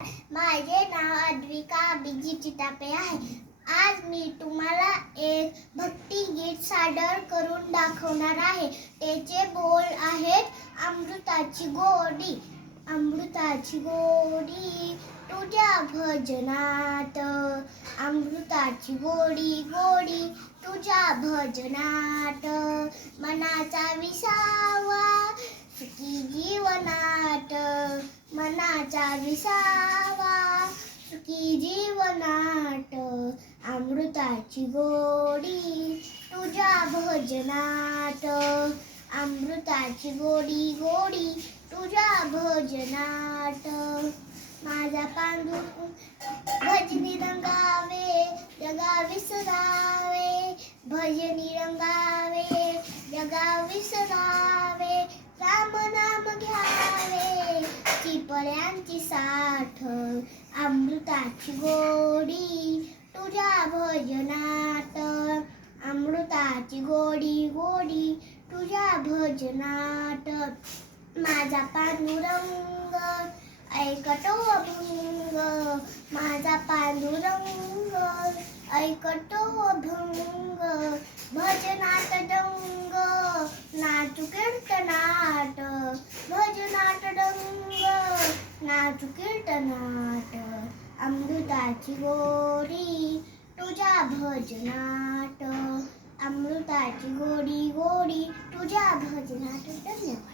माझे नाव अद्विका अभिजित चितापे आहे. आज मी तुम्हाला एक भक्तिगीत सादर करून दाखवणार आहे. त्याचे बोल आहेत अमृताची गोडी. अमृताची गोडी तुझ्या भजनात, अमृताची गोडी गोडी तुझ्या भजनात, मनाचा विसावा सुखी जीवनात, मनाचा विसावा सुखी जीवनात, अमृताची गोडी तुझ्या भजनात, अमृताची गोडी गोडी तुझ्या भजनात. माझा पांडुरंग भजनी रंगावे जगा विसरावे, भजनी रंगावे जगा विसरावे, राम नाम घ्यावे चिपळ्यांची साठ, अमृताची गोडी तुझ्या भजनात, अमृताची गोडी गोडी तुझ्या भजनात. माझा पांडुरंग ऐकतो अभंग, माझा पांडुरंग ऐकतो अभंग, भजनात दंग नाचू कीर्तनाट, भजनात दंग नाचू कीर्तनाट, अमृताची गोडी तुझ्या भजनात, अमृताची गोडी गोडी तुझ्या भजनात. धन्यवाद.